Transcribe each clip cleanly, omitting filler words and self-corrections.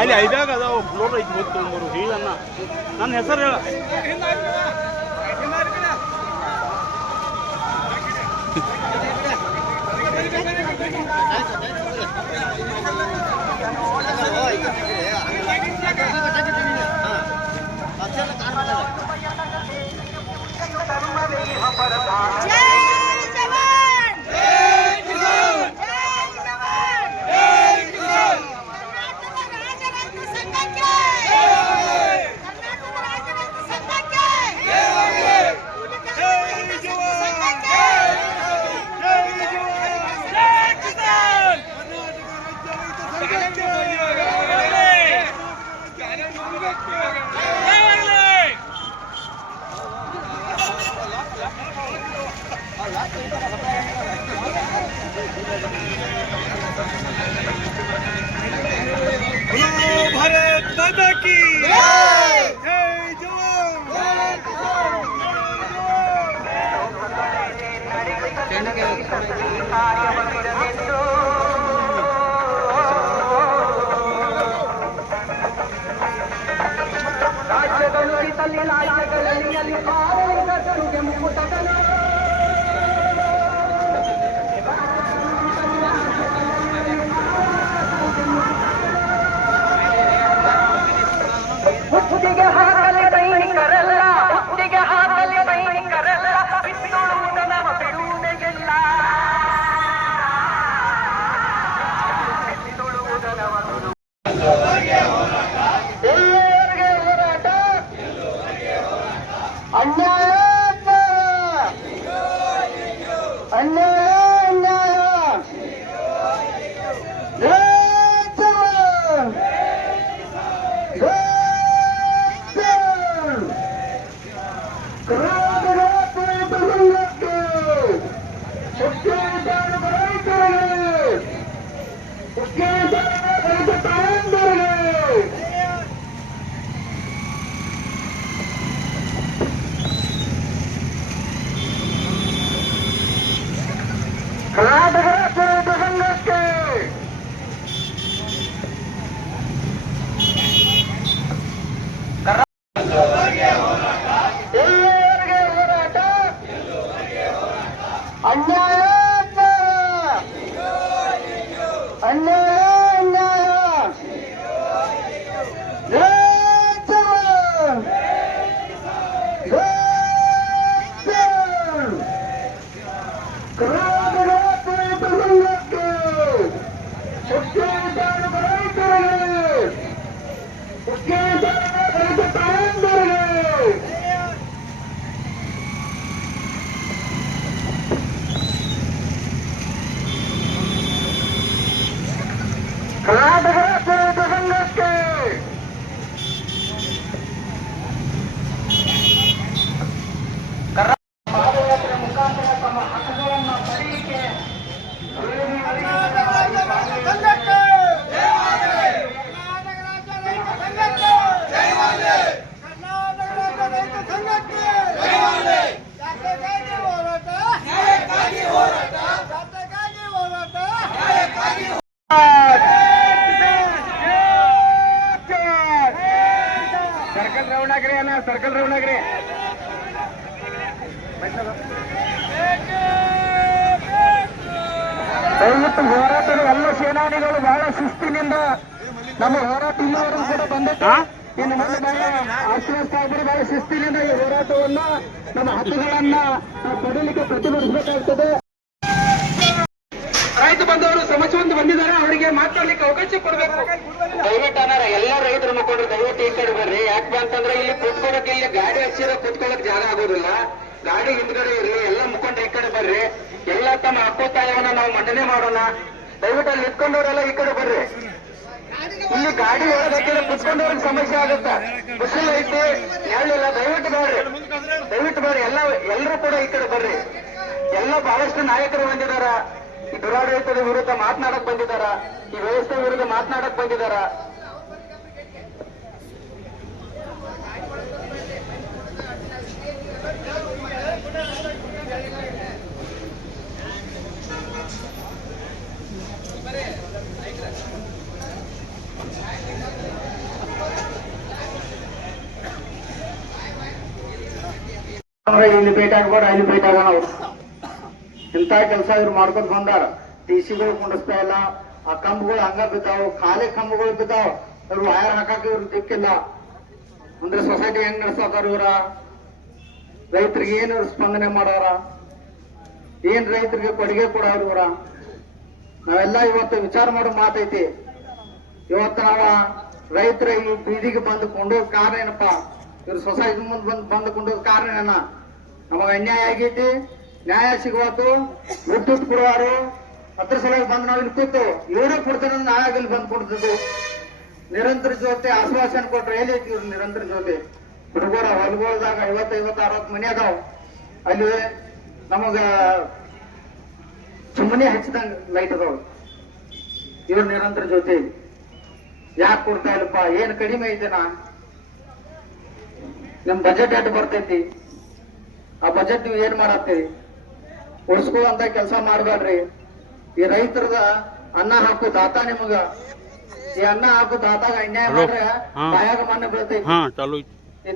ಅಲ್ಲಿ ಐದಾಗ ಅದಾವ ಫ್ಲೋರ್ ಐತಿ ಗೊತ್ತು ಹೇಳಣ್ಣ ನನ್ನ ಹೆಸರು ಹೇಳ भारत माता की जय सर्कल रवणागरे ದಯವಿಟ್ಟು ಹೋರಾಟದ ಎಲ್ಲ ಸೇನಾನಿಗಳು ಬಹಳ ಶಿಸ್ತಿನಿಂದ ನಮ್ಮ ಹೋರಾಟ ಇಲ್ಲಿವರೆಗೂ ಕೂಡ ಬಂದಿತ್ತು. ಇನ್ನು ಮುಂದೆ ಬಹಳ ಆಶ್ವಸ್ತಾ ಇದ್ರೆ ಬಹಳ ಶಿಸ್ತಿನಿಂದ ಈ ಹೋರಾಟವನ್ನ ನಮ್ಮ ಹಕ್ಕುಗಳನ್ನ ಪಡೀಲಿಕ್ಕೆ ಪ್ರತಿಭಟಿಸಬೇಕಾಗ್ತದೆ. ರೈತ ಬಂದವರು ಸಮಸ್ಯೆ ಬಂದಿದ್ದಾರೆ, ಅವರಿಗೆ ಮಾತಾಡ್ಲಿಕ್ಕೆ ಅವಕಾಶ ಕೊಡಬೇಕು. ದಯವಿಟ್ಟು ಅನ್ನಾರ ಎಲ್ಲ ರೈತರ ಮುಖಂಡರು ದಯವಿಟ್ಟು ಈ ಕಡೆ ಬರ್ರಿ. ಯಾಕೆ ಅಂತಂದ್ರೆ ಇಲ್ಲಿ ಕುತ್ಕೊಳ್ಳೋಕೆ ಇಲ್ಲಿ ಗಾಡಿ ಹಚ್ಚಿರೋ ಕುತ್ಕೊಳ್ಳೋಕೆ ಜಾಗ ಆಗೋದಿಲ್ಲ. ಗಾಡಿ ಹಿಂದ್ಗಡೆ ಇರಲಿ, ಎಲ್ಲ ಮುಖಂಡರು ಈ ಕಡೆ ಬರ್ರಿ. ಎಲ್ಲ ತಮ್ಮ ಅಪ್ಪತ್ತಾಯವನ್ನ ನಾವು ಮಂಡನೆ ಮಾಡೋಣ. ದಯವಿಟ್ಟು ಅಲ್ಲಿ ನಿಂತ್ಕೊಂಡವರೆಲ್ಲ ಈ ಕಡೆ ಬರ್ರಿ. ಇಲ್ಲಿ ಗಾಡಿ ಒಳಗೆ ಕುತ್ಕೊಂಡವ್ರಿಗೆ ಸಮಸ್ಯೆ ಆಗುತ್ತೆ. ಬಿಸಿಲು ಐತಿ, ನೆರಳಿಲ್ಲ. ದಯವಿಟ್ಟು ಬರ್ರಿ, ದಯವಿಟ್ಟು ಬರ್ರಿ. ಎಲ್ಲರೂ ಕೂಡ ಈ ಕಡೆ ಬರ್ರಿ. ಎಲ್ಲ ಬಹಳಷ್ಟು ನಾಯಕರು ಬಂದಿದಾರ. ಈ ದುರಾಡಳಿತದ ವಿರುದ್ಧ ಮಾತನಾಡಕ್ ಬಂದಿದಾರ, ಈ ವ್ಯವಸ್ಥೆ ವಿರುದ್ಧ ಮಾತನಾಡಕ್ ಬಂದಿದಾರ. ಇಲ್ಲಿ ಭೇಟಿ ಆಗ್ಬೇಡ, ಇಲ್ಲಿ ಭೇಟಿ ಆಗೋಣ. ಅವ್ರು ಇಂಥ ಕೆಲಸ ಇವ್ರು ಮಾಡ್ಕೊಂಡ್ ಬಂದಾರ. ಟಿಸಿಗಳು ಕುಂಡಿಸ್ತಾ ಇಲ್ಲ, ಆ ಕಂಬಗಳು ಹಂಗ ಬಿದ್ದಾವ, ಖಾಲಿ ಕಂಬಗಳು ಬಿದ್ದಾವ. ಅವ್ರು ವೈರ್ ಹಾಕಕ್ ಇವ್ರು ದಿಕ್ಕಿಲ್ಲ. ಅಂದ್ರೆ ಸೊಸೈಟಿ ಹೆಂಗ್ ನಡೆಸ್ತಾರ ಇವ್ರ? ರೈತರಿಗೆ ಏನು ಸ್ಪಂದನೆ ಮಾಡೋರ? ಏನ್ ರೈತರಿಗೆ ಕೊಡುಗೆ ಕೊಡೋರು ಇವ್ರ? ನಾವೆಲ್ಲ ಇವತ್ತು ವಿಚಾರ ಮಾಡೋ ಮಾತೈತಿ. ಇವತ್ತು ನಾವ ರೈತರ ಈ ಬೀದಿಗೆ ಬಂದು ಕೊಂಡೋದ್ ಕಾರಣ ಏನಪ್ಪ? ಇವ್ರು ಸೊಸೈಟಿ ಮುಂದೆ ಬಂದು ಕೊಂಡೋದ್ ಕಾರಣ ಏನ? ನಮಗ ಅನ್ಯಾಯ ಆಗೈತಿ, ನ್ಯಾಯ ಸಿಗುವತ್ತು, ದುಡ್ಡು ಕೊಡುವಾರು ಅದ್ರ ಸಲುವಾಗಿ ಬಂದು ನಾವು ಇಲ್ಲಿ ಕೂತು ಇವರೇ ಕೊಡ್ತಾರೆ, ನಾಳೆ ಇಲ್ಲಿ ಬಂದು ಕೊಡ್ತಿದ್ದು. ನಿರಂತರ ಜೊತೆ ಆಶ್ವಾಸನೆ ಕೊಟ್ರೆ ಏನೈತಿ ಇವ್ರು ನಿರಂತರ ಜೊತೆ? ಹುಡುಗರ ಹೊಲಗೊಳದಾಗ 50-60 ಮನೆ ಅದಾವ. ಅಲ್ಲಿ ನಮಗ ಸುಮ್ಮನೆ ಹಚ್ಚಿದಂಗ ಲೈಟ್ ಅದಾವ. ಇವ್ರ ನಿರಂತರ ಜೊತೆ ಯಾಕೆ ಕೊಡ್ತಾ ಇಲ್ಲಪ್ಪ? ಏನ್ ಕಡಿಮೆ ಐತೆನಾ? ನಿಮ್ ಬಜೆಟ್ ಎಷ್ಟು ಬರ್ತೈತಿ? ಆ ಬಜೆಟ್ ನೀವು ಏನ್ ಮಾಡತ್ತೀರಿ? ಉಳಿಸ್ಕೊಳ್ಳುವಂತ ಕೆಲಸ ಮಾಡ್ಬೇಡ್ರಿ. ಈ ರೈತರದ ಅನ್ನ ಹಾಕು ದಾತ ನಿಮಗ. ಈ ಅನ್ನ ಹಾಕು ದಾತಾಗ ಅನ್ಯಾಯ ಮಾಡ್ರೆ ಬಾಯಾಗ ಮಣ್ಣು ಬೀಳ್ತೈತಿ.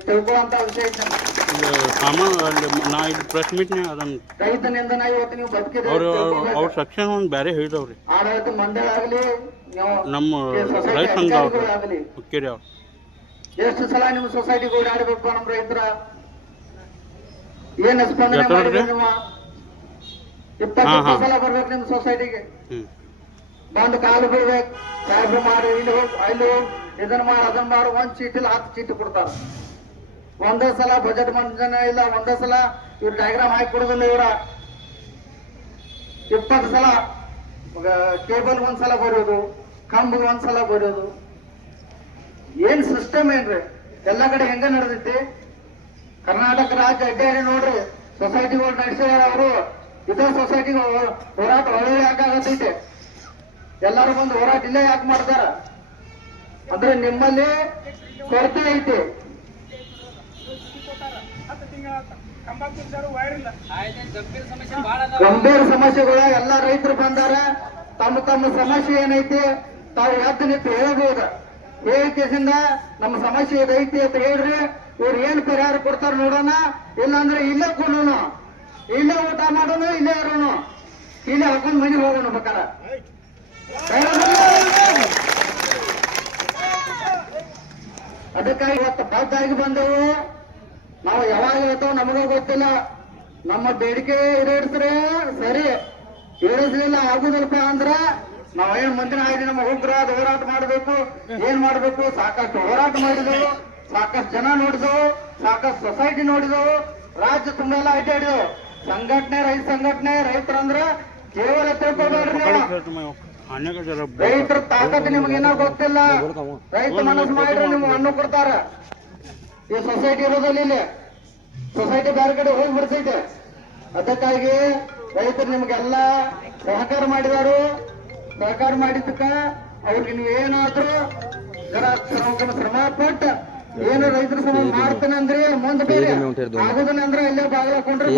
ತಿಳ್ಕೊಳ್ಳುವಂತ ವಿಷಯ ರೈತನಿಂದ ಇವತ್ತು ನೀವು ಬದುಕಿದ್ರೆ ಆಡಳಿತ ಮಂಡಳ ಆಗ್ಲಿ, ಎಷ್ಟು ಸಲ ನಿಮ್ ಸೊಸೈಟಿಗೆ ಓಡಾಡಬೇಕು ನಮ್ ರೈತರ? ಏನ್ ಸ್ಪಂದನೆ ಮಾಡಿದ್ರೆ ನಿಮ್ಮ 20 ಸಲ ಬರ್ಬೇಕು ನಿಮ್ ಸೊಸೈಟಿಗೆ. ಬಂದು ಕಾಲು ಬೀಳ್ಬೇಕು, ಸಾಹೇಬ್ರು ಮಾಡಿ ಇಲ್ಲಿ ಹೋಗಿ ಅಲ್ಲಿ ಹೋಗಿ ಇದನ್ನ ಮಾಡಿ ಅದನ್ನ ಮಾಡಿ. 1 ಚೀಟಿಲ್ 10 ಚೀಟಿ ಕೊಡ್ತಾರ. ಒಂದೇ ಸಲ ಬಜೆಟ್ ಮಂಡನೆ ಇಲ್ಲ, ಒಂದೇ ಸಲ ಇವ್ರು ಡಯಾಗ್ರಾಮ್ ಹಾಕಿ ಕೊಡೋದಿಲ್ಲ. ಇವರ 20 ಸಲ ಕೇಬಲ್ ಒಂದ್ಸಲ ಬರೋದು, ಕಂಬ ಒಂದ್ಸಲ ಬರೋದು. ಏನ್ ಸಿಸ್ಟಮ್ ಏನ್ರಿ? ಎಲ್ಲಾ ಕಡೆ ಹೆಂಗ ನಡೆದೈತಿ? ಕರ್ನಾಟಕ ರಾಜ್ಯ ಅಡ್ಡಾಡಿ ನೋಡ್ರಿ, ಸೊಸೈಟಿಗಳು ನಡೆಸಿದಾರ ಅವರು. ಇದೇ ಸೊಸೈಟಿಗೆ ಹೋರಾಟ ಒಳ್ಳೆ ಯಾಕಾಗತೈತೆ? ಎಲ್ಲರೂ ಬಂದು ಹೋರಾಟ ಇಲ್ಲೇ ಯಾಕೆ ಮಾಡ್ತಾರ? ಅಂದ್ರೆ ನಿಮ್ಮಲ್ಲಿ ಕೊರತೆ ಐತಿ. ಗಂಭೀರ ಸಮಸ್ಯೆಗಳ ಎಲ್ಲಾ ರೈತರು ಬಂದಾರ. ತಮ್ಮ ತಮ್ಮ ಸಮಸ್ಯೆ ಏನೈತಿ ತಾವು ಎದ್ದು ನಿಂತು ಹೇಳ್ಬೋದು. ಹೇಳಿಕೆಸಿಂದ ನಮ್ಮ ಸಮಸ್ಯೆ ಇದೈತಿ ಅಂತ ಹೇಳ್ರಿ. ಇವ್ರು ಏನ್ ಪರಿಹಾರ ಕೊಡ್ತಾರ ನೋಡೋಣ. ಇಲ್ಲಾಂದ್ರೆ ಇಲ್ಲೇ ಕೊಡೋಣ, ಇಲ್ಲೇ ಊಟ ಮಾಡೋಣ, ಇಲ್ಲೇ ಇರೋಣ, ಇಲ್ಲೇ ಹಾಕೊಂಡ್ ಮನೆಗೆ ಹೋಗೋಣ ಬೇಕಾರ. ಅದಕ್ಕಾಗಿ ಇವತ್ತು ಬದ್ದಾಗಿ ಬಂದೆವು. ನಾವು ಯಾವಾಗ ಹೇಳ್ತಾವ ನಮಗ ಗೊತ್ತಿಲ್ಲ. ನಮ್ಮ ಬೇಡಿಕೆ ಈಡೇರಿಸ್ರೆ ಸರಿ, ಈಡೇರಿಸಲಿಲ್ಲ ಆಗುದಿಲ್ಲಪ್ಪ ಅಂದ್ರ ನಾವೇನ್ ಮುಂದಿನ ಆಯ್ತು ನಮ್ಮ ಉಗ್ರವಾದ ಹೋರಾಟ ಮಾಡಬೇಕು. ಏನ್ ಮಾಡಬೇಕು? ಸಾಕಷ್ಟು ಹೋರಾಟ ಮಾಡಿದೆವು, ಸಾಕಷ್ಟು ಜನ ನೋಡಿದೆವು, ಸಾಕಷ್ಟು ಸೊಸೈಟಿ ನೋಡಿದೆವು, ರಾಜ್ಯ ತುಂಬ ಎಲ್ಲ ಅಡ್ಡಾಡಿದೆವು. ಸಂಘಟನೆ, ರೈತ ಸಂಘಟನೆ, ರೈತರಂದ್ರ ಕೇವಲ ತಿಳ್ಕೊಬೇಡ್ರಿ. ರೈತರ ತಾಕತ್ ನಿಮ್ಗೇನೋ ಗೊತ್ತಿಲ್ಲ. ರೈತ ಮನಸ್ಸು ಮಾಡಿದ್ರೆ ನಿಮ್ಗೆ ಹಣ್ಣು ಕೊಡ್ತಾರ. ಈ ಸೊಸೈಟಿ ಇರೋದಿಲ್ಲ, ಇಲ್ಲಿ ಸೊಸೈಟಿ ಬೇರೆ ಕಡೆ ಹೋಗಿ ಬಿಡ್ತೈತೆ. ಅದಕ್ಕಾಗಿ ರೈತರು ನಿಮ್ಗೆಲ್ಲ ಸಹಕಾರ ಮಾಡಿದಾರು. ಸಹಕಾರ ಮಾಡಿದ್ದಕ್ಕ ಅವ್ರಿಗೆ ನೀವು ಏನಾದ್ರೂ ಶ್ರಮ ಪಟ್ಟು ಏನು ರೈತರ ಸಮ ಮಾಡ್ತಾನೆ ಅಂದ್ರೆ ಮುಂದೆ ಬೇರೆ ಆಗುದನ್ನ ಅಂದ್ರೆ ಅಲ್ಲೇ ಬಾಗ್ಲಾಕೊಂಡ್ರೆ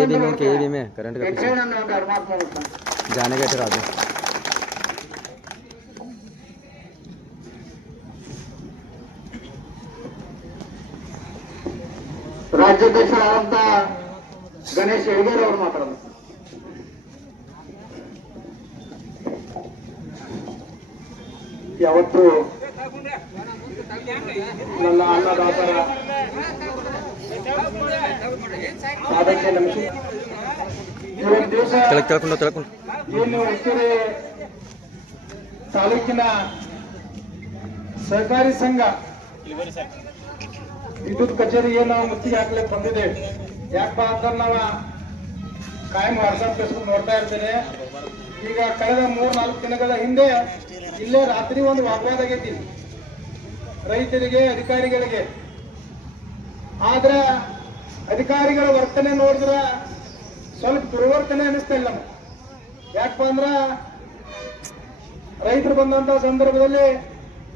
ರಾಜ್ಯಾಧ್ಯಕ್ಷರಾದಂತ ಗಣೇಶ್ ಹೆಗೇರಿ ಅವರು ಮಾತಾಡೋದು. ಯಾವತ್ತು ನನ್ನ ಅನ್ನದಾತರ ಅದಕ್ಕೆ ನಮಗೆ ಇವತ್ತು ದಿವಸ ಏನು ಉತ್ತೂರು ತಾಲೂಕಿನ ಸಹಕಾರಿ ಸಂಘ ವಿದ್ಯುತ್ ಕಚೇರಿಗೆ ನಾವು ಮುತ್ತಿಗೆ ಹಾಕ್ಲಿಕ್ಕೆ ಬಂದಿದ್ದೇವೆ. ಯಾಕಪ್ಪ ಅಂತ ನಾವ ಕಾಯಂ ವಾಟ್ಸಾಪ್ ಫೇಸ್ಬುಕ್ ನೋಡ್ತಾ ಇರ್ತೇನೆ. ಈಗ ಕಳೆದ 3-4 ದಿನಗಳ ಹಿಂದೆ ಇಲ್ಲೇ ರಾತ್ರಿ ಒಂದು ವಾಗ್ವಾದ ಆಗೈತಿ ರೈತರಿಗೆ, ಸ್ವಲ್ಪ ದುರ್ವರ್ತನೆ ಅನಿಸ್ತಾ ಇಲ್ಲ ನಮ್ಗೆ. ಯಾಕಪ್ಪ ಅಂದ್ರ ರೈತರು ಬಂದಂತ ಸಂದರ್ಭದಲ್ಲಿ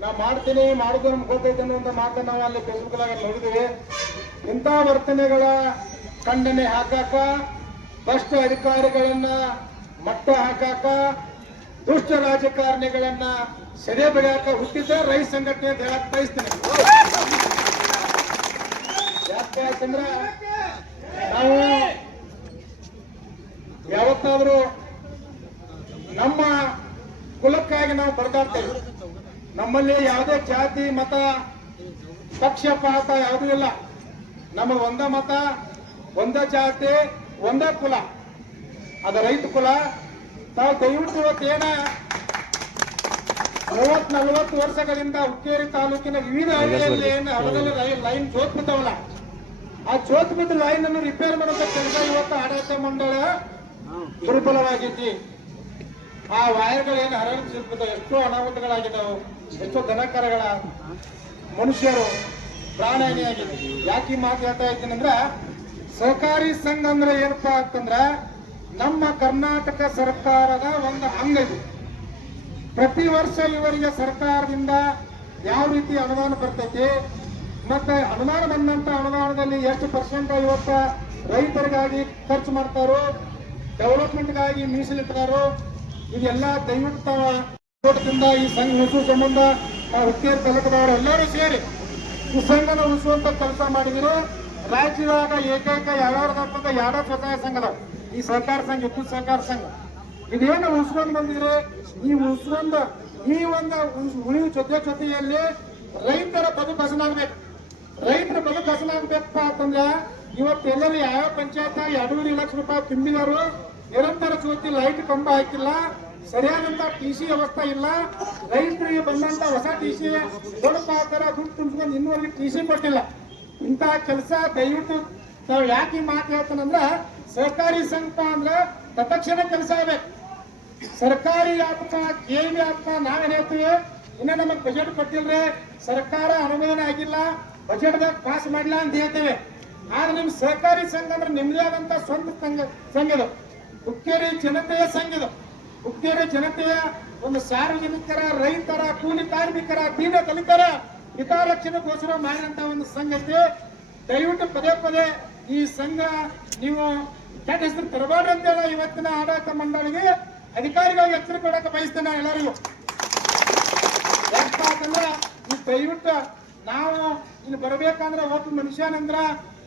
ನಾ ಮಾಡ್ತೀನಿ ಮಾಡೋದು ನಮ್ಗೆ ಗೊತ್ತೈತೆ ಅನ್ನುವಂತ ಮಾತನ್ನ ನಾವು ಅಲ್ಲಿ ಫೇಸ್ಬುಕ್ ನೋಡಿದ್ವಿ. ಇಂಥ ವರ್ತನೆಗಳ ಖಂಡನೆ ಹಾಕಾಕ, ಭ್ರಷ್ಟ ಅಧಿಕಾರಿಗಳನ್ನ ಮಟ್ಟ ಹಾಕಾಕ, ದುಷ್ಟ ರಾಜಕಾರಣಿಗಳನ್ನ ಸೆರೆ ಬೆಳೆಯಾಕ ಹುಟ್ಟಿದ ರೈತ ಸಂಘಟನೆ ಅಂತ ಹೇಳಕ್ ಬಯಸ್ತೇನೆ. ಯಾಕಂದ್ರ ನಾವು ಯಾವತ್ತಾದ್ರೂ ನಮ್ಮ ಕುಲಕ್ಕಾಗಿ ನಾವು ಬಡದಾಡ್ತೇವೆ. ನಮ್ಮಲ್ಲಿ ಯಾವುದೇ ಜಾತಿ ಮತ ಪಕ್ಷಪಾತ ಯಾವುದೂ ಇಲ್ಲ. ನಮಗೆ ಒಂದ ಮತ, ಒಂದ ಜಾತಿ, ಒಂದ ಕುಲ, ಅದ ರೈತ ಕುಲ. ತಾವು ದಯವಿಟ್ಟು ಇವತ್ತೇನ 30-40 ವರ್ಷಗಳಿಂದ ಹುಕ್ಕೇರಿ ತಾಲೂಕಿನ ವಿವಿಧ ಹಳ್ಳಿಯಲ್ಲಿ ಏನು ಹಡಗಲ ಲೈನ್ ಜೋತ್ ಬಿದ್ದವಲ್ಲ, ಆ ಜೋತ್ ಬಿದ್ದ ಲೈನ್ ಅನ್ನು ರಿಪೇರ್ ಮಾಡುವ ಕೆಲಸ ಇವತ್ತು ಆಡಳಿತ ಮಂಡಳ ದುರ್ಬಲವಾಗಿದ್ದಿ. ಆ ವೈರ್ಗಳು ಏನು ಹರಡಿಸಿದ ಎಷ್ಟೋ ಅನಾಹುತಗಳಾಗಿದ್ದಾವೆ, ಎಷ್ಟೋ ದನಕರಗಳ ಮನುಷ್ಯರು ಪ್ರಾಣಹಾನಿಯಾಗಿದೆ. ಯಾಕೆ ಈ ಮಾತು ಹೇಳ್ತಾ ಇದ್ದೀನಿ ಅಂದ್ರೆ, ಸಹಕಾರಿ ಸಂಘ ಅಂದ್ರೆ ಏನಪ್ಪಾ ಅಂತಂದ್ರ ನಮ್ಮ ಕರ್ನಾಟಕ ಸರ್ಕಾರದ ಒಂದು ಅಂಗ ಇದು. ಪ್ರತಿ ವರ್ಷ ಇವರಿಗೆ ಸರ್ಕಾರದಿಂದ ಯಾವ ರೀತಿ ಅನುದಾನ ಬರ್ತೈತಿ, ಮತ್ತೆ ಅನುದಾನ ಬಂದಂತ ಅನುದಾನದಲ್ಲಿ ಎಷ್ಟು ಪರ್ಸೆಂಟ್ ಇವತ್ತ ರೈತರಿಗಾಗಿ ಖರ್ಚು ಮಾಡ್ತಾರೋ, ಡೆವಲಪ್ಮೆಂಟ್ಗಾಗಿ ಮೀಸಲಿಟ್ಟಾರೋ, ಇದೆಲ್ಲ ದಯವಿಟ್ಟು ತೋಟದಿಂದ ಈ ಸಂಘ ಉಳಿಸುವ ಸಂಬಂಧ ಹುಕ್ಕೇರಿ ತಾಲೂಕದವರು ಎಲ್ಲರೂ ಸೇರಿ ಈ ಸಂಘನ ಉಳಿಸುವಂತ ಕೆಲಸ ಮಾಡಿದ್ರು. ರಾಜ್ಯದಾಗ ಏಕೈಕ ಯಾವ್ಯಾವ್ದಂತ 2 ಸ್ವಸಹಾಯ ಸಂಘದವು, ಈ ಸಹಕಾರ ಸಂಘ, ವಿದ್ಯುತ್ ಸಹಕಾರ ಸಂಘ. ಇದೇನು ಉಳಿಸ್ಕೊಂಡು ಬಂದಿದ್ರೆ, ಈ ಉಳಿಸ್ಕೊಂಡು ಈ ಒಂದು ಉಳಿಯುವ ಜೊತೆಯಲ್ಲಿ ರೈತರ ಬದುಕು ಹಸನಾಗ್ಬೇಕು. ರೈತರ ಬದುಕು ಹಸನಾಗ್ಬೇಕಪ್ಪ ಅಂತಂದ್ರೆ ಇವತ್ತು ಎಲ್ಲೆಲ್ಲಿ ಯಾವ ಪಂಚಾಯತ್ 2.5 ಲಕ್ಷ ರೂಪಾಯಿ ತುಂಬಿದರು, ನಿರಂತರ ಜ್ಯೋತಿ ಲೈಟ್ ಕಂಬ ಹಾಕಿಲ್ಲ, ಸರಿಯಾದಂತ ಟಿಸಿ ವ್ಯವಸ್ಥೆ ಇಲ್ಲ, ರೈತರಿಗೆ ಬಂದಂತ ಹೊಸ ಟಿಸಿ ದೊಡ್ಡಪ್ಪ ಹಾಕ್ತಾರ, ದುಡ್ಡು ತುಂಬಿಸ್ಕೊಂಡು ಇನ್ನೂವರೆಗೆ ಟಿಸಿ ಕೊಟ್ಟಿಲ್ಲ. ಇಂತಹ ಕೆಲಸ ದಯವಿಟ್ಟು ನಾವು ಯಾಕೆ ಈ ಮಾತು ಹೇಳ್ತಾನಂದ್ರ, ಸಹಕಾರಿ ಸಂಘ ಅಂದ್ರೆ ತತ್ಕ್ಷಣ ಕೆಲಸ ಆಗ್ಬೇಕು. ಸರ್ಕಾರಿ ವ್ಯಾಪಕ KV ವ್ಯಾಪಕ ನಾವೇನ್ ಹೇಳ್ತೀವಿ, ಇನ್ನ ನಮಗ್ ಬಜೆಟ್ ಕೊಟ್ಟಿಲ್ರಿ, ಸರ್ಕಾರ ಅನುಮೋದನೆ ಆಗಿಲ್ಲ, ಬಜೆಟ್ ದಾಗ ಪಾಸ್ ಮಾಡಿಲ್ಲ ಅಂತ ಹೇಳ್ತೇವೆ. ಆದ್ರೆ ನಿಮ್ ಸಹಕಾರಿ ಸಂಘ ಅಂದ್ರೆ ನಿಮ್ದೇ ಆದಂತ ಸ್ವಂತ ಸಂಘ ಇದು. ಹುಕ್ಕೇರಿ ಜನತೆಯ ಸಂಘ ಇದು. ಹುಕ್ಕೇರಿ ಜನತೆಯ ಒಂದು ಸಾರ್ವಜನಿಕರ, ರೈತರ, ಕೂಲಿ ಕಾರ್ಮಿಕರ, ದೀನ ದಲಿತರ ಹಿತರಕ್ಷಣೆಗೋಸ್ಕರ ಮಾಡಿದಂತ ಒಂದು ಸಂಘ ಐತಿ. ದಯವಿಟ್ಟು ಪದೇ ಪದೇ ಈ ಸಂಘ ನೀವು ಕೆಟ್ಟ ಹೆಸರು ತರಬಾರ್ದು ಅಂತೇಳಿ ಇವತ್ತಿನ ಆಡಳಿತ ಮಂಡಳಿಗೆ ಅಧಿಕಾರಿಗಳಿಗೆ ಎಚ್ಚರಿಕೆ ಕೊಡಕ್ಕೆ ಬಯಸ್ತೇನೆ ಎಲ್ಲರಿಗೂ. ಯಾಕಂದ್ರೆ ಈ ದಯವಿಟ್ಟು ನಾವು ಇಲ್ಲಿ ಬರಬೇಕಂದ್ರೆ ಒಬ್ಬ ಮನುಷ್ಯನಂದ್ರ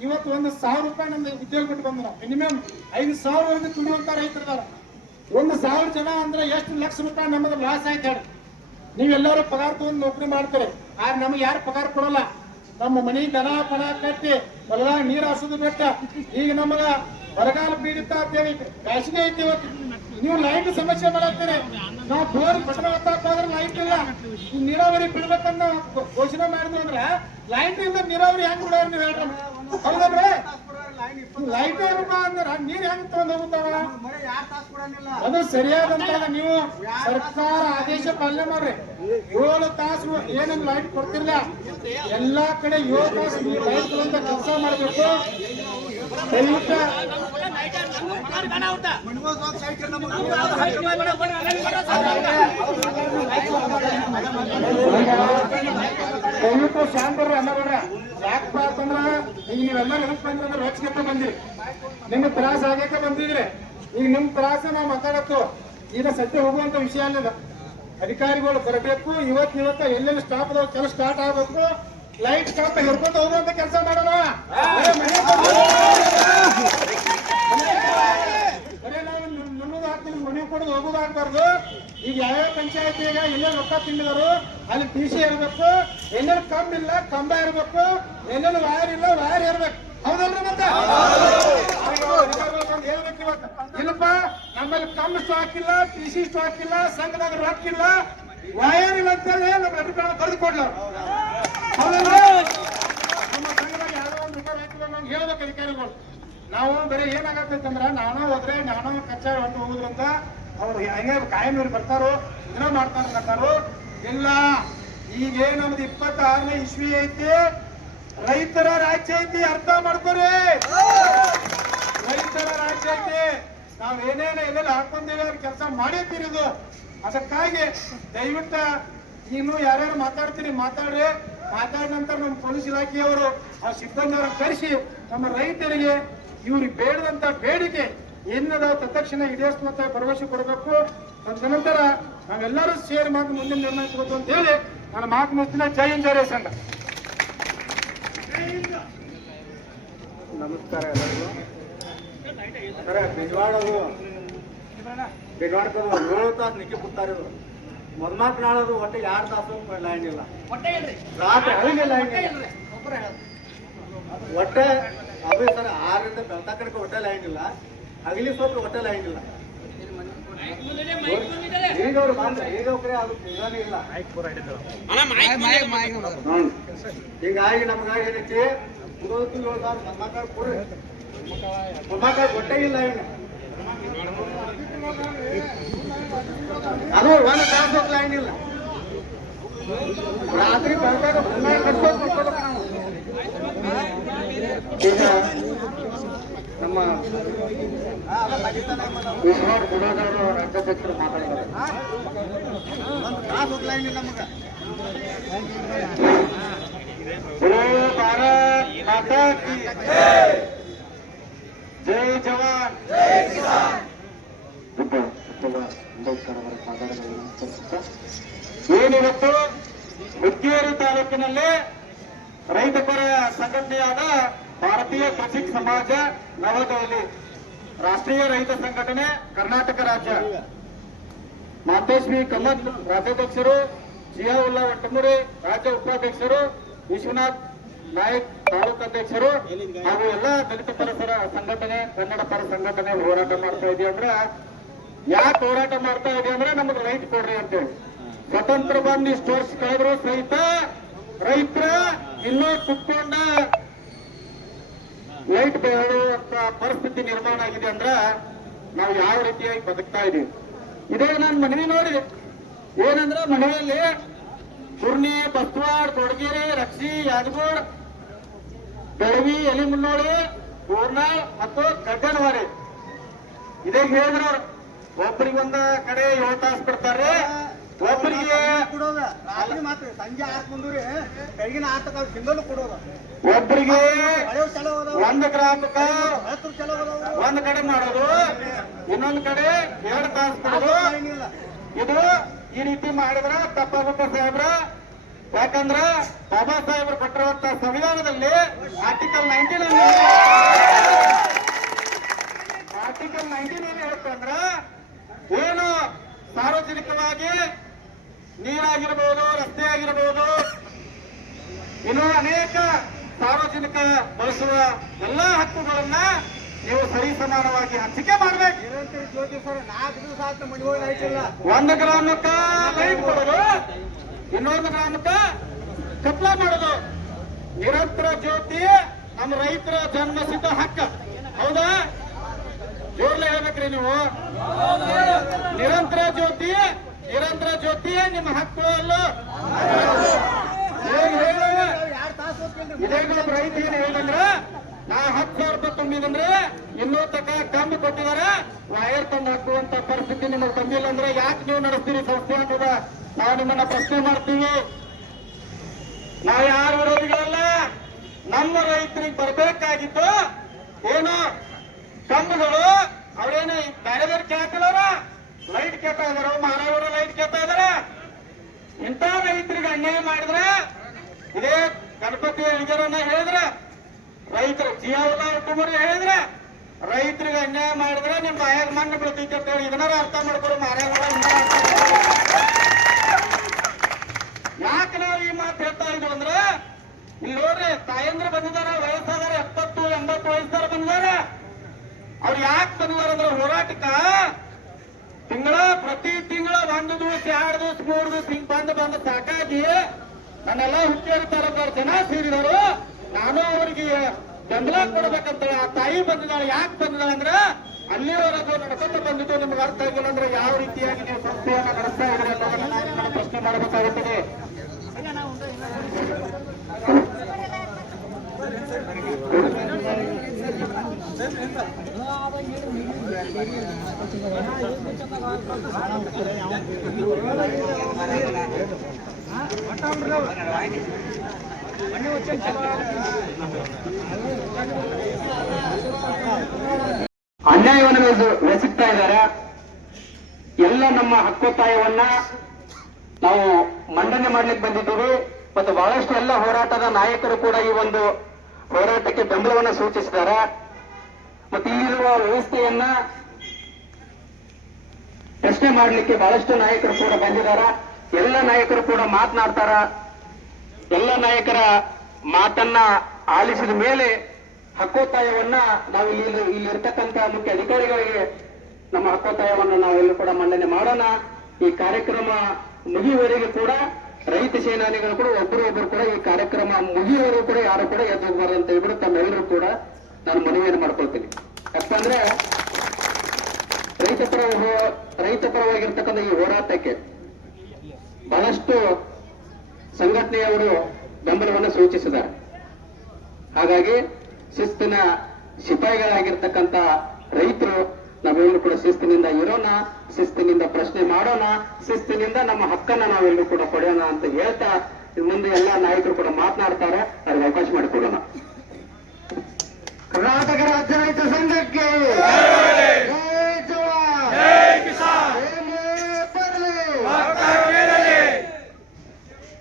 ಇವತ್ತು 1,000 ರೂಪಾಯಿ ನಮ್ದು ಉದ್ಯೋಗ ಬಿಟ್ಟು ಬಂದ್ರು. ಮಿನಿಮಮ್ 5,000 ತುಳಿಯುವಂತ ರೈತರಿದಾರ. 1,000 ಜನ ಅಂದ್ರೆ ಎಷ್ಟು ಲಕ್ಷ ರೂಪಾಯಿ ನಮಗೆ ಲಾಸ್ ಆಯ್ತು ಹೇಳಿ. ನೀವೆಲ್ಲರೂ ಪಗಾರ ತಗೊಂಡು ನೌಕರಿ ಮಾಡ್ತಾರೆ, ಆದ್ರೆ ನಮ್ಗೆ ಯಾರು ಪಗಾರ ಕೊಡಲ್ಲ. ನಮ್ಮ ಮನಿ ದನ ಪಣ ಕಟ್ಟಿ ಹೊಲದಾಗ ನೀರು ಹಾಸೋದು ಬೆಟ್ಟ. ಈಗ ನಮಗ ಬರಗಾಲ ಪೀಡಿತ ಅಂತೇಳಿ ಬ್ಯಾಸಿಗೆ ಐತಿ. ಇವತ್ತು ನೀವು ಲೈಟ್ ಸಮಸ್ಯೆ ಮಾಡತ್ತೀರಿ. ನಾವು ಬೋರ್ ಬಟನ್ ಒತ್ತಾಕ್ ಹೋದ್ರೆ ಲೈಟ್ ಇಲ್ಲ. ಈ ನೀರಾವರಿ ಬಿಡ್ಬೇಕನ್ನ ಘೋಷಣೆ ಮಾಡಿದ್ವಿ ಅಂದ್ರೆ ಲೈಟ್ ಇಂದ ನೀರಾವರಿ ಹೆಂಗ್ ಬಿಡೋರು ನೀವು ಹೇಳ್ರಿ? ಹೌದಲ್ರಿ? ಲೈಟ್ ಏನಪ್ಪಾ ಅಂದ್ರ ನೀರ್ ಹೆಂಗ್ ತಗೊಂಡ್ ಹೋಗುತ್ತಾವ? ಅದು ಸರಿಯಾದಂತ ನೀವು ಸರ್ಕಾರ ಆದೇಶ ಪಾಲನೆ ಮಾಡ್ರಿ. 7 ತಾಸು ಏನನ್ನ ಲೈಟ್ ಕೊಡ್ತಿರ್ಲ, ಎಲ್ಲಾ ಕಡೆ 7 ತಾಸು ನೀವು ಲೈಟ್ ತಗೊಂಡ ಕೆಲಸ ಮಾಡ್ಬೇಕು. ದಯವಿಟ್ಟು ದಯವಿಟ್ಟು ಶಾಂತರ್ರಿ ಅನ್ನಬೇಡ್ರ. ಯಾಕಪ್ಪ ಅಂತಂದ್ರ ಈಗ ನೀವೆಲ್ಲ ನೆನಪು ಬಂದ್ರೆ ರೊಚ್ಚಿಗೆ ಬಂದಿರಿ, ನಿಮ್ಗೆ ತ್ರಾಸ ಆಗಕ್ಕೆ ಬಂದಿದ್ರಿ. ಈಗ ನಿಮ್ ತ್ರಾಸ ನಾವು ಮಾತಾಡತ್ತು ಈಗ ಸದ್ಯ ಹೋಗುವಂತ ವಿಷಯ ಅಲ್ಲದ. ಅಧಿಕಾರಿಗಳು ಬರಬೇಕು. ಇವತ್ತು ಎಲ್ಲೆಲ್ಲಿ ಸ್ಟಾಪ್ ಅದಾವ ಕೆಲಸ ಸ್ಟಾರ್ಟ್ ಆಗ್ಬೇಕು. ಲೈಟ್ ಸ್ಟಾಪ್ ಹಿಡ್ಕೊಂಡು ಹೋಗುವಂತ ಕೆಲಸ ಮಾಡೋಣ. ಬರೀ ನಾವು ನುಣ್ಣದು ಹಾಕ್ತೀವಿ, ಮನೆ ಕೊಡೋದು ಹೋಗೋದು ಆಗ್ಬಾರ್ದು. ಈಗ ಯಾವ್ಯಾವ ಪಂಚಾಯತಿಗ ಎಲ್ಲೆಲ್ಲಿ ರೊಕ್ಕ ತಿಂದಿದರು ಅಲ್ಲಿ TC ಇರಬೇಕು. ಎಲ್ಲೆಲ್ಲಿ ಕಂಬ ಇಲ್ಲ ಕಂಬ ಇರಬೇಕು, ಎಲ್ಲೆಲ್ಲಿ ವೈರ್ ಇಲ್ಲ ವೈರ್ ಇರ್ಬೇಕು. ಹೌದಲ್ರಿ? ಮತ್ತೆ ಹೇಳ್ಬೇಕು ಇವತ್ತು. ಇಲ್ಲಪ್ಪ ನಮ್ಮಲ್ಲಿ ಕಂಬ ಸ್ಟಾಕ್ ಇಲ್ಲ, TC ಸ್ಟಾಕ್ ಇಲ್ಲ, ಸಂಘದಾಗ ರೊಕ್ಕ ಇಲ್ಲ, ವೈರ್ ಇಲ್ಲ ಅಂತೇಳಿ ನಮ್ಮ ಅಧಿಕಾರ ಕರೆದು ಕೊಡ್ಲ. ಹೌದಲ್ರಿ? ನಮ್ಮ ಸಂಘದಾಗ ಯಾರೋ ಒಂದು ರೈತರು ನಮ್ಗೆ ಹೇಳ್ಬೇಕು ಅಧಿಕಾರಿಗಳು. ನಾವು ಬರೀ ಏನಾಗತ್ತಂದ್ರ ನಾನು ಹೋದ್ರೆ ನಾನು ಕಚ್ಚಾ ಹೊಟ್ಟು ಹೋಗುದ್ರಂತ ಅವ್ರು ಹೆಂಗೆ ಕಾಯಂ ಇವ್ರು ಬರ್ತಾರೋ ಇದನ್ನ ಮಾಡ್ತಾರೋ. ಇಲ್ಲ, ಈಗ ನಮ್ದು 26ನೇ ಇಸ್ವಿ ಐತಿ, ರೈತರ ರಾಜ್ಯ ಐತಿ, ಅರ್ಥ ಮಾಡ್ಕೋರಿ. ರೈತರ ರಾಜ್ಯ ಐತಿ. ನಾವ್ ಏನೇನು ಎಲ್ಲೆಲ್ಲ ಹಾಕೊಂಡೇವೆ ಅವ್ರ ಕೆಲಸ ಮಾಡೇತಿರೋದು. ಅದಕ್ಕಾಗಿ ದಯವಿಟ್ಟು ಇನ್ನು ಯಾರ್ಯಾರು ಮಾತಾಡ್ತೀರಿ ಮಾತಾಡ್ರಿ. ಮಾತಾಡಿದ ನಂತರ ನಮ್ಮ ಪೊಲೀಸ್ ಇಲಾಖೆಯವರು ಆ ಸಿಬ್ಬಂದಿಯವರ ಕರೆಸಿ ನಮ್ಮ ರೈತರಿಗೆ ಇವ್ರಿಗೆ ಬೇಡದಂತ ಬೇಡಿಕೆ ಏನದ ತಕ್ಷಣ ಈಡೇರಿಸುವಂತ ಭರವಸೆ ಕೊಡಬೇಕು. ತದನಂತರ ನಾವೆಲ್ಲರೂ ಸೇರಿ ಮಾತು ಮುಂದಿನ ನಿರ್ಣಯ ತಗೋದು ಅಂತ ಹೇಳಿ ನನ್ನ ಮಾತು ಮುಗಿಸ್ತೀನಿ. ಜೈ ಹಿಂದ್ ಜೈ ಸಂಘ. ನಮಸ್ಕಾರ ಎಲ್ಲರಿಗೂ. ಬಿಜವಾಡದು ಬಿಜವಾಡ್ಕದು 7 ತಾಸು ನಿಕ್ಕಿ ಬಿಡ್ತಾರೆ. ಮೊದ್ಮಾಕ್ ನಾಳದು ಒಟ್ಟೆ 2 ತಾಸು ಲೈನ್ ಇಲ್ಲ, ರಾತ್ರಿ ಹಳಿಗೆ ಲೈನ್ ಇಲ್ಲ. ಒಟ್ಟೆ ಅದು ಸರ್ 6ರಿಂದ ಬೆಳ್ತಾ ಕಡೆಗೆ ಒಟ್ಟೆ ಲೈನ್ ಇಲ್ಲ, ಹಗಲಿ ಸ್ವಲ್ಪ ಒಟ್ಟೆ ಲೈನ್ ಇಲ್ಲ. ಈಗ ಅವ್ರು ಬಂದ್ರೆ ಈಗ ಒಬ್ಬರೇ ಅದು ನಿಜಾನೇ ಇಲ್ಲ. ಹಿಂಗಾಗಿ ನಮ್ಗಾಗಿ ಏನೈತಿ 7 ತಾಸು ಮೊದ್ಮಾಕ ಕೊಡ್ರಿ. ಮೊದ್ಮಾಕ ಒಟ್ಟೆ ಇಲ್ಲ ಲೈನ್, ಅದು 1 ತಾಸು ಲೈನ್ ಇಲ್ಲ. ರಾತ್ರಿ ಬೆಳ್ದಾಗ ಕಟ್ಕೋಬೇಕು ನಾವು. ಈಗ ನಮ್ಮ ವಿಶ್ವನಾಥ್ ಗುಡಾದವರು ರಾಜ್ಯಾಧ್ಯಕ್ಷರು ಮಾತಾಡಿದ್ದಾರೆ. 1 ತಾಸು ಲೈನ್ ಇಲ್ಲ ನಮಗ. ಭಾರತ್ ಮಾತಾ ಕಿ ಜೈ ಜವಾನ್ ಜೈ ಕಿಸಾನ್. ಏನಿವತ್ತು ಹುಕ್ಕೇರಿ ತಾಲೂಕಿನಲ್ಲಿ ರೈತಪರ ಸಂಘಟನೆಯಾದ ಭಾರತೀಯ ಕೃಷಿಕ್ ಸಮಾಜ ನವದೆಹಲಿ ರಾಷ್ಟ್ರೀಯ ರೈತ ಸಂಘಟನೆ ಕರ್ನಾಟಕ ರಾಜ್ಯ ಮಾತೇಶ್ವಿ ಕಮತ್ ರಾಜ್ಯಾಧ್ಯಕ್ಷರು, ಜಿಯಾವುಲ್ಲಾ ಒಟ್ಟಮುರಿ ರಾಜ್ಯ ಉಪಾಧ್ಯಕ್ಷರು, ವಿಶ್ವನಾಥ್ ನಾಯಕ್ ತಾಲೂಕು ಅಧ್ಯಕ್ಷರು ಹಾಗೂ ಎಲ್ಲ ದಲಿತ ಪರ ಸಂಘಟನೆ ಕನ್ನಡ ಪರ ಸಂಘಟನೆ ಹೋರಾಟ ಮಾಡ್ತಾ ಇದೀವಿ. ಅಂದ್ರೆ ಯಾಕೆ ಹೋರಾಟ ಮಾಡ್ತಾ ಇದೀವಿ ಅಂದ್ರೆ ನಮಗೆ ಲೈಟ್ ಕೊಡ್ರಿ ಅಂತೇಳಿ. ಸ್ವತಂತ್ರ ಬಂದು ಇಷ್ಟು ವರ್ಷ ಕಳೆದ್ರು ಸಹಿತ ರೈತರ ಇನ್ನೂ ಕುತ್ಕೊಂಡ ಲೈಟ್ ಬೇಡುವಂತ ಪರಿಸ್ಥಿತಿ ನಿರ್ಮಾಣ ಆಗಿದೆ ಅಂದ್ರ ನಾವು ಯಾವ ರೀತಿಯಾಗಿ ಬದುಕ್ತಾ ಇದೀವಿ. ಇದೇ ನಾನು ಮನವಿ ನೋಡಿ ಏನಂದ್ರ ಮನವಿಯಲ್ಲಿ ಕುರ್ನಿ, ಬಸ್ತವಾಡ್, ಕೊಡಗೇರಿ, ರಕ್ಷಿ, ಯಾದಗೋಡ್, ಬೆಳವಿ, ಎಲಿಮುನ್ನೋಳಿ, ಗೋರ್ನಾಳ್ ಮತ್ತು ಗಡ್ಡನವಾರಿ ಇದೇ ಹೇಳಿದ್ರು. ಒಬ್ಬರಿಗೆ ಒಂದ ಕಡೆ 7 ತಾಸು ಕೊಡ್ತಾರೆ, ಒಬ್ಬರಿಗೆ ಕೊಡೋದ ರಾತ್ರಿ ಮಾತ್ರ ಸಂಜೆ 6 ಮುಂದೂರಿ ಬೆಳಗಿನ 6 ತನಕ ಸಿಂಗಲ್ ಕೊಡೋದ. ಒಬ್ಬರಿಗೆ ಹಳೆವು ಚಲೋ ಅದಾವ, 1 ಗ್ರಾಮಕ್ಕ ಹಳತ್ರು ಚಲೋ ಅದಾವ. ಒಂದ್ ಕಡೆ ಮಾಡೋದು, ಇನ್ನೊಂದ್ ಕಡೆ 2 ತಾಸು ಕೊಡೋದು. ಏನಿಲ್ಲ ಇದು ಈ ರೀತಿ ಮಾಡಿದ್ರ ತಪ್ಪಾಗುತ್ತೆ ಸಾಹೇಬ್ರ. ಯಾಕಂದ್ರ ಬಾಬಾ ಸಾಹೇಬ್ರು ಕೊಟ್ಟಿರುವಂತ ಸಂವಿಧಾನದಲ್ಲಿ ಆರ್ಟಿಕಲ್ 19 ಏನ್ ಹೇಳುತ್ತಂದ್ರ ಏನು ಸಾರ್ವಜನಿಕವಾಗಿ ನೀರಾಗಿರ್ಬೋದು, ರಸ್ತೆ ಆಗಿರ್ಬೋದು, ಇನ್ನು ಅನೇಕ ಸಾರ್ವಜನಿಕ ಬಳಸುವ ಎಲ್ಲಾ ಹಕ್ಕುಗಳನ್ನ ನೀವು ಸರಿ ಸಮಾನವಾಗಿ ಹಂಚಿಕೆ ಮಾಡ್ಬೇಕು. ಜ್ಯೋತಿ ಸರ್ 4 ದಿವಸ ಆಯ್ತು ಮನೆಗಳು ಲೈಟ್ ಇಲ್ಲ. 1 ಗ್ರಾಮಕ್ಕ ಲೈಟ್ ಕೊಡೋದು, ಇನ್ನೊಂದು ಗ್ರಾಮಕ್ಕ ಕಪ್ಲ ಮಾಡೋದು. ನಿರಂತರ ಜ್ಯೋತಿ ನಮ್ಮ ರೈತರ ಜನ್ಮಸಿದ್ಧ ಹಕ್ಕ, ಹೌದಾ? ಜೋರ್ಲೆ ಹೇಳ್ಬೇಕ್ರಿ ನೀವು. ನಿರಂತರ ಜ್ಯೋತಿ ನಿಮ್ಮ ಹಕ್ಕು ಅಲ್ಲ. ಇದೇ ನಮ್ಮ ರೈತ ಏನ್ ಹೇಳಿದಂದ್ರ ನಾ 10,000 ರೂಪಾಯಿ ತುಂಬಿದಂದ್ರೆ ಇನ್ನೂ ತಕ ಕಮ್ಮಿ ಕೊಟ್ಟಿದಾರ, ವೈರ್ ತಂದು ಹಾಕುವಂತ ಪರಿಸ್ಥಿತಿ ನಿಮಗೆ ತಂದಿಲ್ಲ ಅಂದ್ರೆ ಯಾಕೆ ನೀವು ನಡೆಸ್ತೀರಿ ಸಂಸ್ಥೆ ಅನ್ನೋದ ನಾವು ನಿಮ್ಮನ್ನ ಪ್ರಶ್ನೆ ಮಾಡ್ತೀವಿ. ನಾವು ಯಾರು ವಿರೋಧಿಗಳಲ್ಲ. ನಮ್ಮ ರೈತರಿಗೆ ಬರ್ಬೇಕಾಗಿತ್ತು ಏನು ಕಂಬಗಳು, ಅವ್ರೇನು ಬೇರೆ ಬೇರೆ ಕೇಳ್ತಿಲ್ಲ, ಲೈಟ್ ಕೇಳ್ತಾ ಇದಾರ, ಮಾನವರು ಲೈಟ್ ಕೇಳ್ತಾ ಇದಾರ. ಇಂಥ ರೈತರಿಗೆ ಅನ್ಯಾಯ ಮಾಡಿದ್ರ ಇದೇ ಗಣಪತಿ ಅಳಿಗರನ್ನ ಹೇಳಿದ್ರ, ರೈತರು ಜಿಯಾವುಲ್ಲಾ ಒಟ್ಟಮುರಿ ಹೇಳಿದ್ರ ರೈತರಿಗೆ ಅನ್ಯಾಯ ಮಾಡಿದ್ರೆ ನಿಮ್ ಬಾಯಾಗ ಮಣ್ಣು ಬೀಳ್ತೈತಿ ಅಂತ ಹೇಳಿ ಇದನ್ನಾರ ಅರ್ಥ ಮಾಡ್ಕೊಡು ಮಾರ್ಯಾಗ. ಯಾಕೆ ನಾವು ಈ ಮಾತು ಹೇಳ್ತಾ ಇದ್ವಿ ಅಂದ್ರೆ ಇಲ್ಲಿ ನೋಡ್ರಿ ತಾಯಂದ್ರ ಬಂದಿದಾರ, ವಯಸ್ಸಾದಾರ 70-80 ವಯಸ್ಸಾರ ಬಂದಿದಾರ. ಅವ್ರು ಯಾಕೆ ಬಂದಿದಾರ ಅಂದ್ರೆ ಹೋರಾಟಕ್ಕ ಪ್ರತಿ ತಿಂಗಳ 1 ದಿವಸ 2 ದಿವಸ 3 ದಿವಸ ಹಿಂಗ್ ಬಂದು ಸಾಕಾಗಿ ನನ್ನೆಲ್ಲ ಹುಕ್ಕೇರಿ ತಾಲೂಕವ್ರ ಜನ ಸೇರಿದರು. ನಾನು ಅವರಿಗೆ ಬೆಂಬಲ ಕೊಡ್ಬೇಕಂತ ಆ ತಾಯಿ ಬಂದಿದ್ದಾಳೆ. ಯಾಕೆ ಬಂದಿದ್ದಾಳೆ ಅಂದ್ರೆ ಅಲ್ಲಿವರೆಗೂ ನಡ್ಕೊಂಡು ಬಂದಿದ್ದು ನಿಮ್ಗೆ ಅರ್ಥ ಆಗಿಲ್ಲ ಅಂದ್ರೆ ಯಾವ ರೀತಿಯಾಗಿ ನೀವು ಸಂಸ್ಥೆಯನ್ನ ನಡೆಸ್ತಾ ಇದ್ರಿ ಅನ್ನೋದನ್ನ ನಾನು ನಿಮ್ಮನ್ನ ಪ್ರಶ್ನೆ ಮಾಡಬೇಕಾಗುತ್ತದೆ. ಅನ್ಯಾಯವನ್ನು ಎಸಗ್ತಾ ಇದ್ದಾರೆ. ಎಲ್ಲ ನಮ್ಮ ಹಕ್ಕೊತ್ತಾಯವನ್ನ ನಾವು ಮಂಡನೆ ಮಾಡ್ಲಿಕ್ಕೆ ಬಂದಿದ್ದೀವಿ ಮತ್ತು ಬಹಳಷ್ಟು ಎಲ್ಲ ಹೋರಾಟದ ನಾಯಕರು ಕೂಡ ಈ ಒಂದು ಹೋರಾಟಕ್ಕೆ ಬೆಂಬಲವನ್ನು ಸೂಚಿಸಿದ್ದಾರೆ. ಮತ್ತು ಇಲ್ಲಿರುವ ವ್ಯವಸ್ಥೆಯನ್ನ ಪ್ರಶ್ನೆ ಮಾಡಲಿಕ್ಕೆ ಬಹಳಷ್ಟು ನಾಯಕರು ಕೂಡ ಬಂದಿದ್ದಾರೆ. ಎಲ್ಲ ನಾಯಕರು ಕೂಡ ಮಾತನಾಡ್ತಾರ. ಎಲ್ಲ ನಾಯಕರ ಮಾತನ್ನ ಆಲಿಸಿದ ಮೇಲೆ ಹಕ್ಕೊತ್ತಾಯವನ್ನ ನಾವು ಇಲ್ಲಿರ್ತಕ್ಕಂಥ ಮುಖ್ಯ ಅಧಿಕಾರಿಗಳಿಗೆ ನಮ್ಮ ಹಕ್ಕೊತ್ತಾಯವನ್ನು ನಾವೆಲ್ಲೂ ಕೂಡ ಮಂಡನೆ ಮಾಡೋಣ. ಈ ಕಾರ್ಯಕ್ರಮ ಮುಗಿಯುವವರೆಗೂ ಕೂಡ ರೈತ ಸೇನಾನಿಗಳು ಕೂಡ ಒಬ್ಬರು ಕೂಡ ಈ ಕಾರ್ಯಕ್ರಮ ಮುಗಿಯುವವರೆಗೂ ಕೂಡ ಯಾರು ಕೂಡ ಎದ್ದು ಹೋಗಬಾರ್ದು ಅಂತ ಹೇಳ್ಬಿಟ್ಟು ತಮ್ಮೆಲ್ಲರೂ ಕೂಡ ನಾನು ಮನವಿಯನ್ನು ಮಾಡ್ಕೊಳ್ತೀನಿ. ಯಾಕಂದ್ರೆ ರೈತ ಪರವಾಗಿರ್ತಕ್ಕಂಥ ಈ ಹೋರಾಟಕ್ಕೆ ಬಹಳಷ್ಟು ಸಂಘಟನೆಯವರು ಬೆಂಬಲವನ್ನು ಸೂಚಿಸಿದ್ದಾರೆ. ಹಾಗಾಗಿ ಶಿಸ್ತಿನ ಸಿಪಾಯಿಗಳಾಗಿರ್ತಕ್ಕಂಥ ರೈತರು ನಾವೆಲ್ಲರೂ ಕೂಡ ಶಿಸ್ತಿನಿಂದ ಇರೋಣ, ಶಿಸ್ತಿನಿಂದ ಪ್ರಶ್ನೆ ಮಾಡೋಣ, ಶಿಸ್ತಿನಿಂದ ನಮ್ಮ ಹಕ್ಕನ್ನ ನಾವೆಲ್ಲರೂ ಕೂಡ ಪಡೆಯೋಣ ಅಂತ ಹೇಳ್ತಾ ಮುಂದೆ ಎಲ್ಲ ನಾಯಕರು ಕೂಡ ಮಾತನಾಡ್ತಾರೆ. ಅವ್ರಿಗೆ ಅವಕಾಶ ಮಾಡಿಕೊಡೋಣ. ಕರ್ನಾಟಕ ರಾಜ್ಯ ರೈತ ಸಂಘಕ್ಕೆ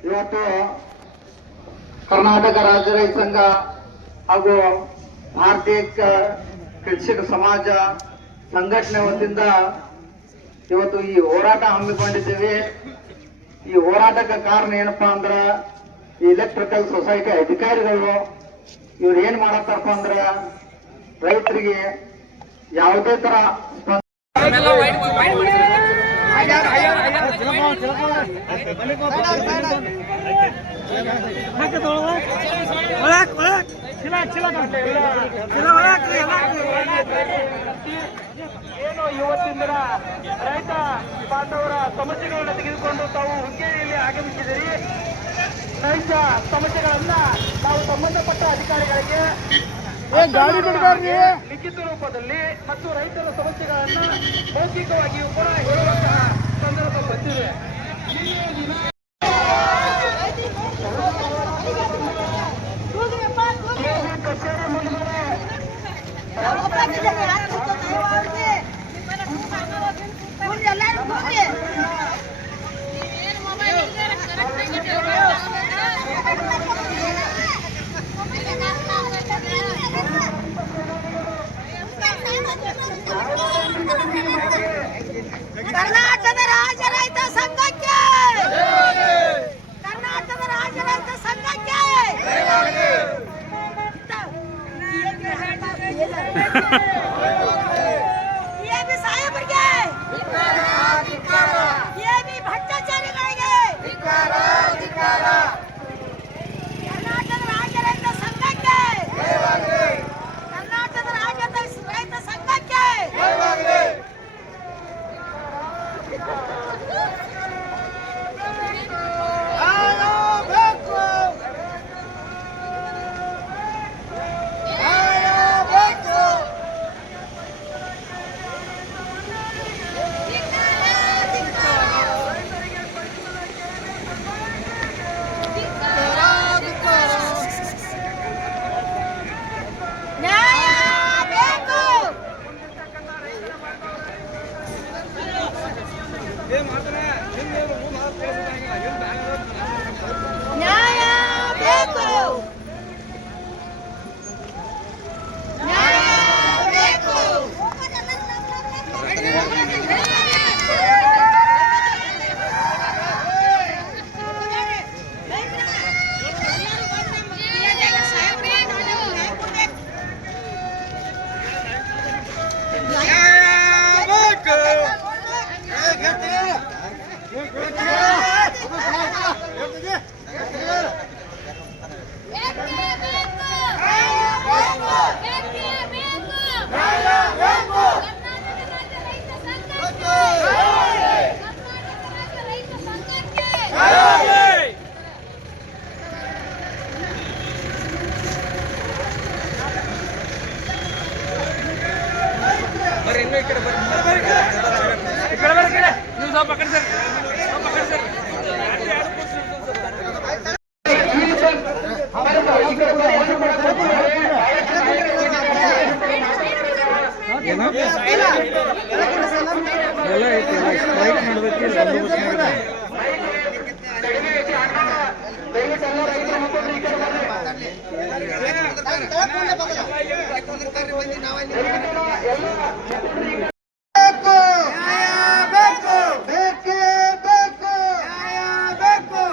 ಇವತ್ತು ಕರ್ನಾಟಕ ರಾಜ್ಯ ರೈತ ಸಂಘ ಹಾಗೂ ಭಾರತೀಯ ಕೃಷಿಕ ಸಮಾಜ ಸಂಘಟನೆ ವತಿಯಿಂದ ಇವತ್ತು ಈ ಹೋರಾಟ ಹಮ್ಮಿಕೊಂಡಿದ್ದೇವೆ. ಈ ಹೋರಾಟಕ್ಕೆ ಕಾರಣ ಏನಪ್ಪಾ ಅಂದ್ರ ಈ ಎಲೆಕ್ಟ್ರಿಕಲ್ ಸೊಸೈಟಿ ಅಧಿಕಾರಿಗಳು ಇವ್ರು ಏನ್ ಮಾಡತ್ತಾರಪ್ಪ ಅಂದ್ರ ರೈತರಿಗೆ ಯಾವುದೇ ತರ ಏನು ಇವತ್ತಿನ ದಿನ ರೈತ ಬಾಂಧವರ ಸಮಸ್ಯೆಗಳನ್ನ ತೆಗೆದುಕೊಂಡು ತಾವು ಹುಕ್ಕೇರಿಯಲ್ಲಿ ಆಗಮಿಸಿದಿರಿ. ರೈತ ಸಮಸ್ಯೆಗಳನ್ನ ನಾವು ಸಂಬಂಧಪಟ್ಟ ಅಧಿಕಾರಿಗಳಿಗೆ ಲಿಖಿತ ರೂಪದಲ್ಲಿ ಮತ್ತು ರೈತರ ಸಮಸ್ಯೆಗಳನ್ನ ಮೌಖಿಕವಾಗಿಯೂ ಕೂಡ ಹೇಳುವಂತಹ ಸಂದರ್ಭ ಬಂದಿದೆ. ಕಚೇರಿ ಮುಂದೆ ಕರ್ನಾಟಕ ರಾಜ್ಯ ರೈತ ಸಂಘಕ್ಕೆ, ಕರ್ನಾಟಕ ರಾಜ್ಯ ರೈತ ಸಂಘಕ್ಕೆ ಎಬಿ ಸಾಹೇಬರಿಗೆ, ಎಬಿ ಭ್ರಷ್ಟಾಚಾರಿಗಳಿಗೆ ಕರ್ನಾಟಕ ರಾಜ್ಯ ರೈತ ಸಂಘಕ್ಕೆ, ಕರ್ನಾಟಕ ರಾಜ್ಯ ರೈತ ಸಂಘಕ್ಕೆ ನ್ಯಾಯ ಬೇಕು, ನ್ಯಾಯ ಬೇಕು. ಕಡಿಮೆ ಐತಿ ಅಣ್ಣ, ದಯವಿಟ್ಟು ಎಲ್ಲ ರೈತರ ಮುಖಂಡರು ಈ ಕಡೆ ಬರ್ರಿ. ಬೇಕು.